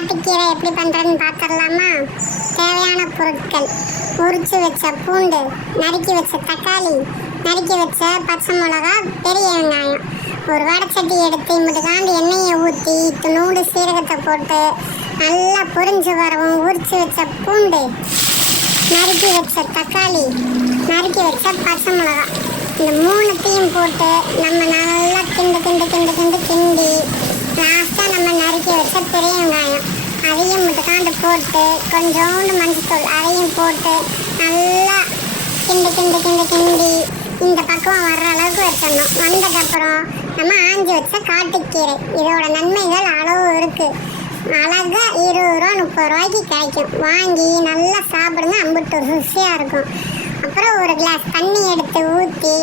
காட்டுக்கீரை எப்படி பண்ணுறதுன்னு பார்த்துடலாமா? தேவையான பொருட்கள்: உரிச்சு வச்ச பூண்டு, நறுக்கி வச்ச தக்காளி, நறுக்கி வச்ச பச்சை மிளகா, பெரிய வெங்காயம். ஒரு வடைச்சட்டி எடுத்து இம்பிட்டுக்காண்டு எண்ணெயை ஊற்றி இத்தினூண்டு சீரகத்தை போட்டு நல்லா பொரிஞ்சு வரவும் உரிச்சு வச்ச பூண்டு, நறுக்கி வச்ச தக்காளி, நறுக்கி வச்ச பச்சை மிளகா, இந்த மூணுத்தையும் போட்டு நம்ம நல்லா கிண்டி லாஸ்ட்டாக நம்ம நறுக்கி வச்ச பெரிய வெங்காயம் அதையும் முட்டுக்காண்டு போட்டு கொஞ்சோண்டு மஞ்சத்தூள் அதையும் போட்டு நல்லா கிண்டி இந்த பக்கம் வர்ற அளவுக்கு வச்சிடணும். வந்ததுக்கப்புறம் நம்ம ஆஞ்சி வச்ச காட்டுக்கீரை. இதோட நன்மைகள் அளவு இருக்குது. அழகாக 20 ரூபா 30 ரூபாய்க்கு கிடைக்கும். வாங்கி நல்லா சாப்பிடுங்க, அம்புட்டு ருசியாக இருக்கும். அப்புறம் ஒரு கிளாஸ் தண்ணி எடுத்து ஊற்றி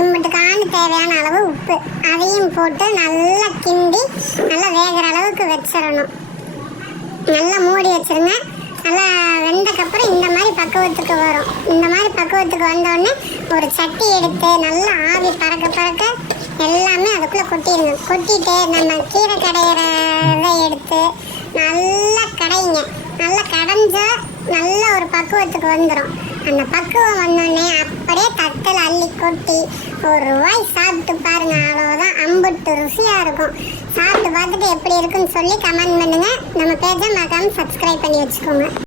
இம்புட்டுக்காண்டு தேவையான அளவு உப்பு அதையும் போட்டு நல்லா கிண்டி நல்லா வேகிற அளவுக்கு வச்சிடணும். நல்லா மூடி வச்சிருங்க. நல்லா வெந்தக்கப்புறம் இந்த மாதிரி பக்குவத்துக்கு வரும். இந்த மாதிரி பக்குவத்துக்கு வந்தோடனே ஒரு சட்டி எடுத்து நல்லா ஆவி பறக்க எல்லாமே அதுக்குள்ளே கொட்டிடுங்க. கொட்டிட்டு நம்ம கீரை கடையிறதை எடுத்து நல்லா கடைங்க. நல்லா கடைஞ்சா நல்ல ஒரு பக்குவத்துக்கு வந்துடும். அந்த பக்குவம் வந்தோடனே அப்படியே தட்டில் அள்ளி கொட்டி ஒரு வாய் சாப்பிட்டு பாருங்க. அவ்வளோதான், அம்புட்டு ருசியாக இருக்கும். சாப்பிட்டு பார்த்துட்டு எப்படி இருக்குன்னு சொல்லி கமெண்ட் பண்ணுங்கள். நம்ம பேஜை மறக்காமல் சப்ஸ்கிரைப் பண்ணி வச்சுக்கோங்க.